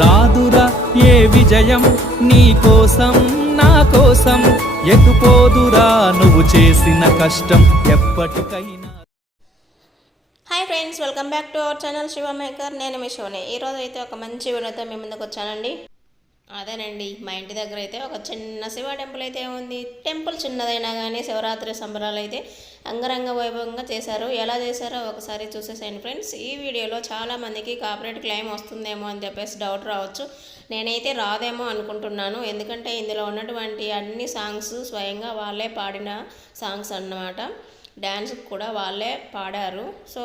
రాదురా ఏ విజయం నీ కోసం నా కోసం? ఎటుపోదురా నువ్వు చేసిన కష్టం ఎప్పటికైనా? Hi friends welcome back to our channel Shiva maker నేను మీ షోని ఈరోజు అయితే ఒక మంచి వినోదం మీ ముందుకు వచ్చానండి అదేనండి మా ఇంటి దగ్గర అయితే ఒక చిన్న శివ టెంపుల్ అయితే ఉంది. టెంపుల్ చిన్నదైనా కానీ శివరాత్రి సంబరాలు అయితే అంగరంగ వైభవంగా చేశారు. ఎలా చేశారో ఒకసారి చూసేసాను ఫ్రెండ్స్. ఈ వీడియోలో చాలా మందికి కాపరేట్ క్లెయిమ్ వస్తుందేమో అని చెప్పేసి డౌట్ రావచ్చు. నేనైతే రాదేమో అనుకుంటున్నాను. ఎందుకంటే ఇందులో ఉన్నటువంటి అన్ని సాంగ్స్ స్వయంగా వాళ్ళే పాడిన సాంగ్స్ అన్నమాట. డ్యాన్స్ కూడా వాళ్ళే పాడారు. సో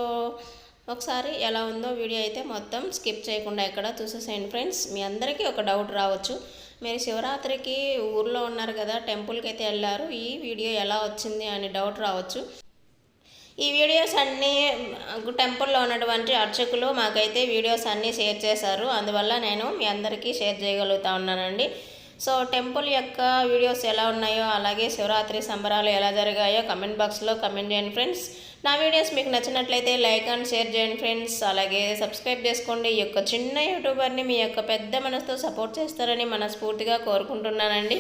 ఒకసారి ఎలా ఉందో వీడియో అయితే మొత్తం స్కిప్ చేయకుండా ఎక్కడ చూసేసేయండి ఫ్రెండ్స్. మీ అందరికీ ఒక డౌట్ రావచ్చు. మీరు శివరాత్రికి ఊర్లో ఉన్నారు కదా టెంపుల్కి అయితే వెళ్ళారు. ఈ వీడియో ఎలా వచ్చింది అని డౌట్ రావచ్చు. ఈ వీడియోస్ అన్నీ టెంపుల్లో ఉన్నటువంటి అర్చకులు మాకైతే వీడియోస్ అన్నీ షేర్ చేశారు. అందువల్ల నేను మీ అందరికీ షేర్ చేయగలుగుతా ఉన్నానండి. సో టెంపుల్ యొక్క వీడియోస్ ఎలా ఉన్నాయో అలాగే శివరాత్రి సంబరాలు ఎలా జరిగాయో కమెంట్ బాక్స్లో కమెంట్ చేయండి ఫ్రెండ్స్. నా వీడియోస్ మీకు నచ్చినట్లయితే లైక్ అండ్ షేర్ చేయండి ఫ్రెండ్స్. అలాగే సబ్స్క్రైబ్ చేసుకోండి. ఈ యొక్క చిన్న యూట్యూబర్ని మీ యొక్క పెద్ద మనసుతో సపోర్ట్ చేస్తారని మనస్ఫూర్తిగా కోరుకుంటున్నానండి.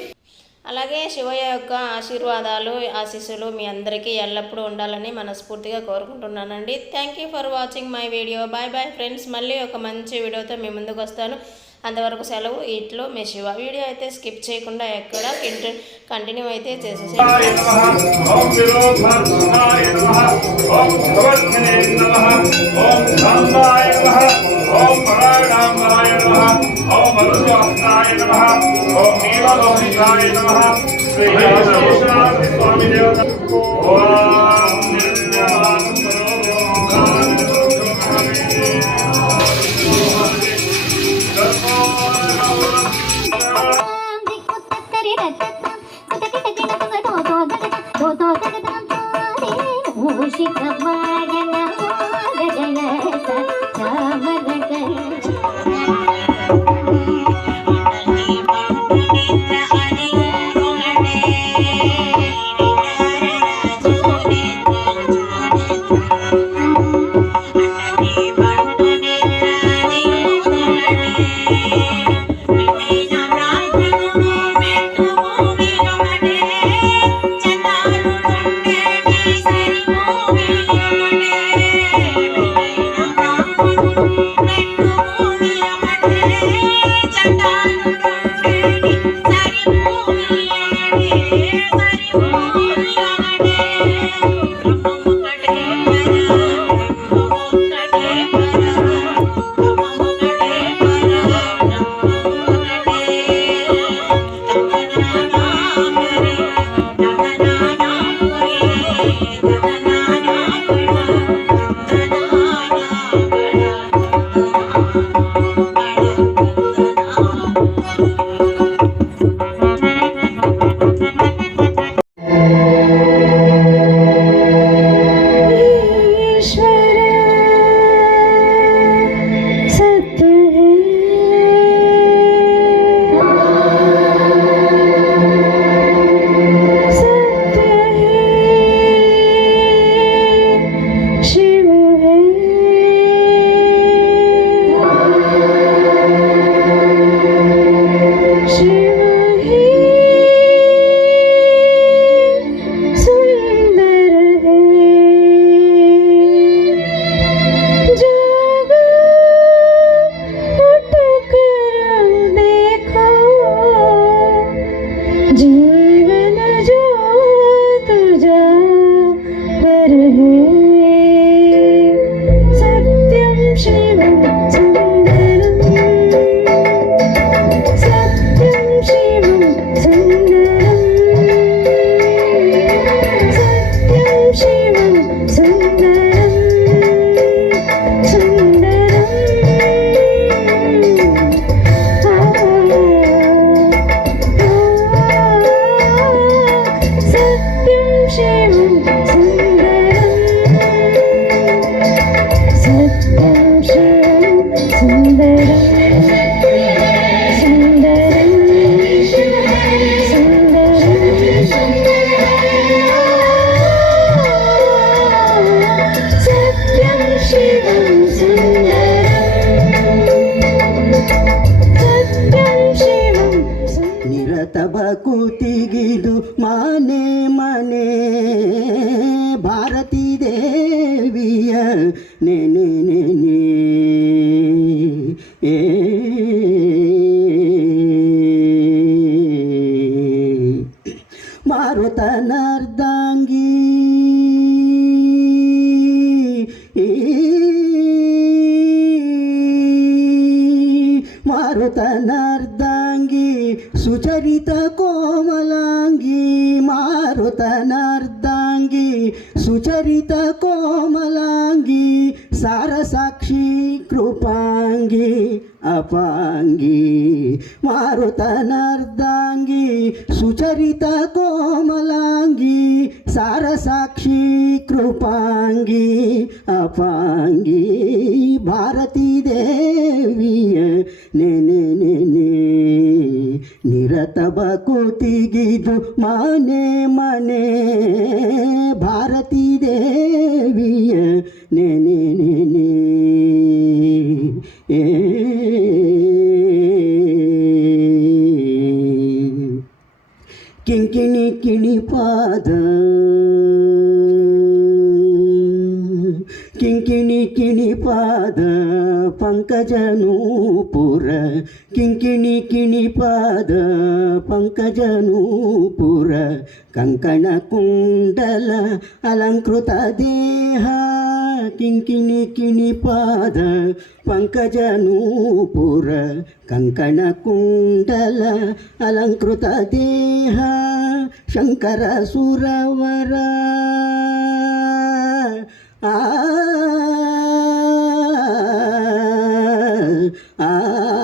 అలాగే శివయ్య యొక్క ఆశీర్వాదాలు ఆశీస్సులు మీ అందరికీ ఎల్లప్పుడూ ఉండాలని మనస్ఫూర్తిగా కోరుకుంటున్నానండి. Thank you for watching my video bye bye friends మళ్ళీ ఒక మంచి వీడియోతో మీ ముందుకు వస్తాను. అంతవరకు సెలవు ఇట్లో మీ శివ. వీడియో అయితే స్కిప్ చేయకుండా ఎక్కడ కంటిన్యూ అయితే చేసేసేయండి. స్వామి విరోధాయ నమః. शिखमागन आगजन स ಕೂತಿಗಿದು ಮಾನೆ ಮನೆ ಭಾರತಿ ದೇವಿಯ ನೆನೆ ನೆನೆ. ಏ. ಮಾರುತ ನರ್ದಾಂಗಿ मारुतनर्दांगी सुचरित कोमलांगी मारुतनर्दांगी सुचरित कोमलांगी सार साक्षी कृपांगी अपांगी कृपाङ्गी सुचरित कोमलांगी सार सारसाक्षी कृपांगी अपांगी भारती देवी ನೇನೆ ನಿರತವ ನಿರತ ಬಕೋತಿಗಿದು ಮನೆ ಮನೆ. ಭಾರತೀ ದೇವಿಯ ನೆನೆ ನೆನೆ ಕಿಂಕಿಣಿ ಕಿಣಿ ಪಾದ పంకజనూపుర కింకిణి కిణి పాద పంకజనూపుర కంకణ కుండల అలంకృత దేహ కింకిణి కిణి పాద పంకజనూపుర కంకణ కుండల అలంకృత దేహ శంకర సురవర. ఆ Ah.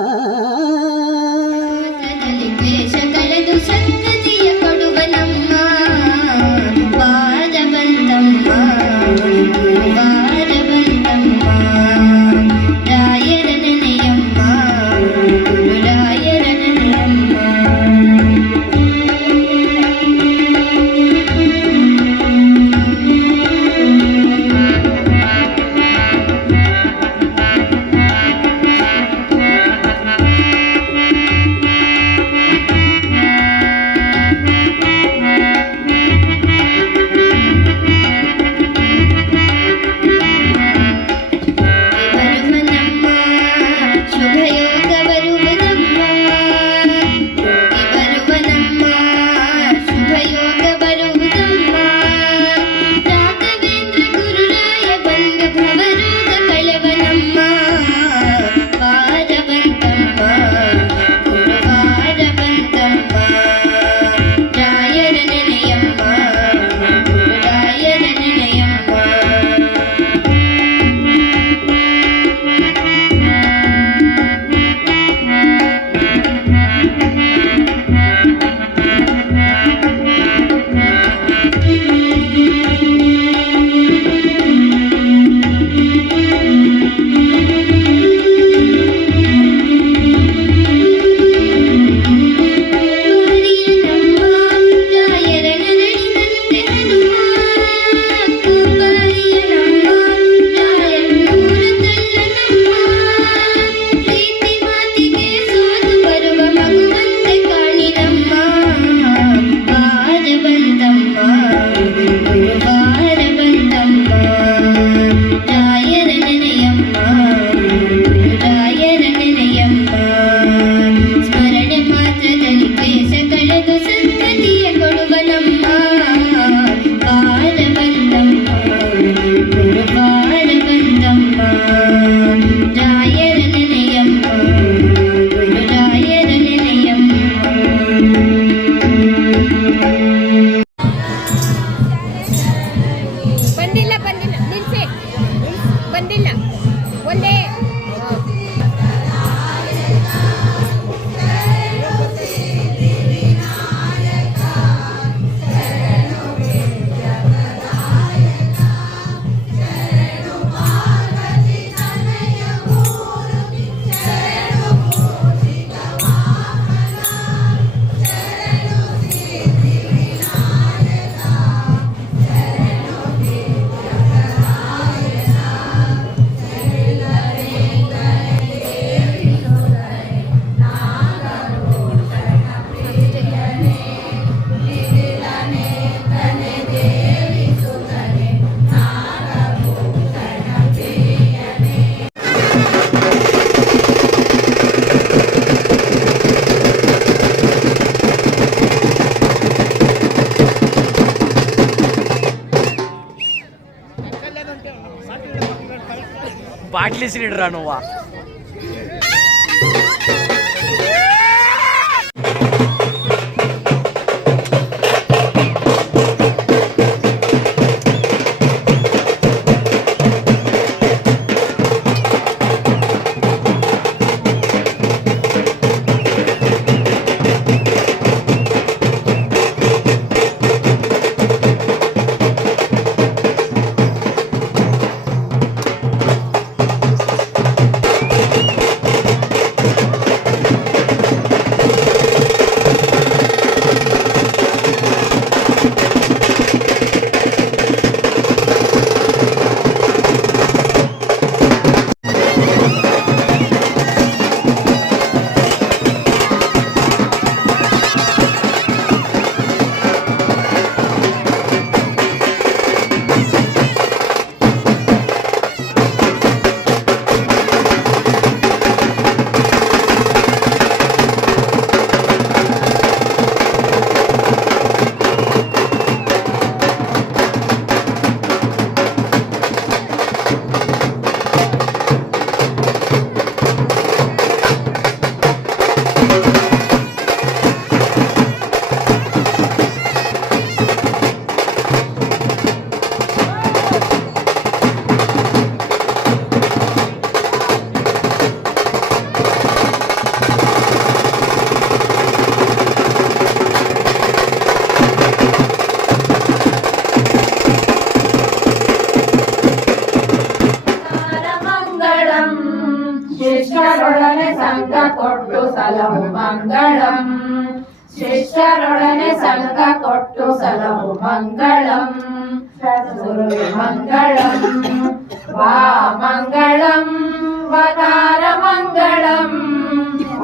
క్లాస్ లీడరా నువ్వా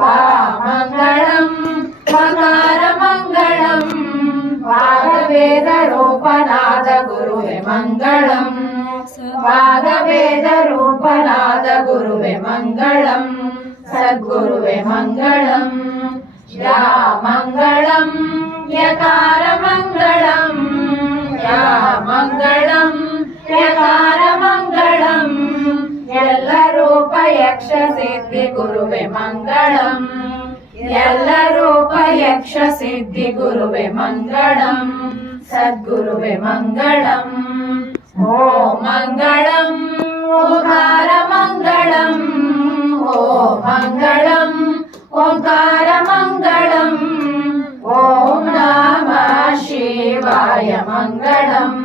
மங்களம் மகாரமங்கலம் வாகவேதரூபநாத குருவே மங்களம் வாகவேதரூபநாத குருவே மங்களம் சத்குருவே மங்களம் யா மங்களம் யகார மங்களம் யா மங்களம் யகார மங்களம் எல்லா यक्ष सिद्धि गुरुवे मङ्गलम्। एल्लरूप यक्ष सिद्धि गुरुवे मङ्गलम्। सद्गुरुवे मङ्गलम्। ॐ मङ्गळम् ओकार मङ्गलम्। ॐ मङ्गलम् ओकार मङ्गलम्। ॐ नाम शिवाय मङ्गलम्।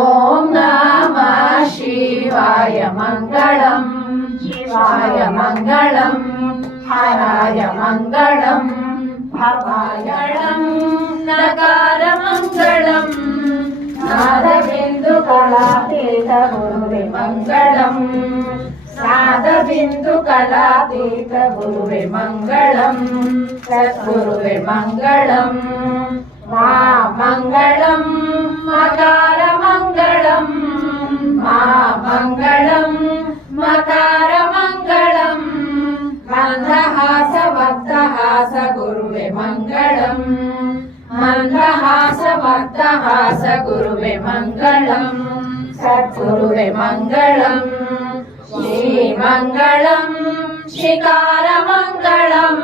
ॐ नाम शिवाय मङ्गलम्। कृष्णाय मङ्गलम् हराय मङ्गलम् भवायणम् नकारमङ्गलम् नादबिन्दुकलातीतगुरुवे मङ्गलम् नादबिन्दुकलातीतगुरुवे मङ्गलम् सद्गुरुवे मङ्गलम् मा मङ्गलम् मकारमङ्गलम् मा मङ्गलम् मकार मङ्गलम् मन्दहासवर्तहास गुरुवे मङ्गलम् सद्गुरुवे मङ्गलम् श्रीमङ्गलम् श्रीकारमङ्गलम्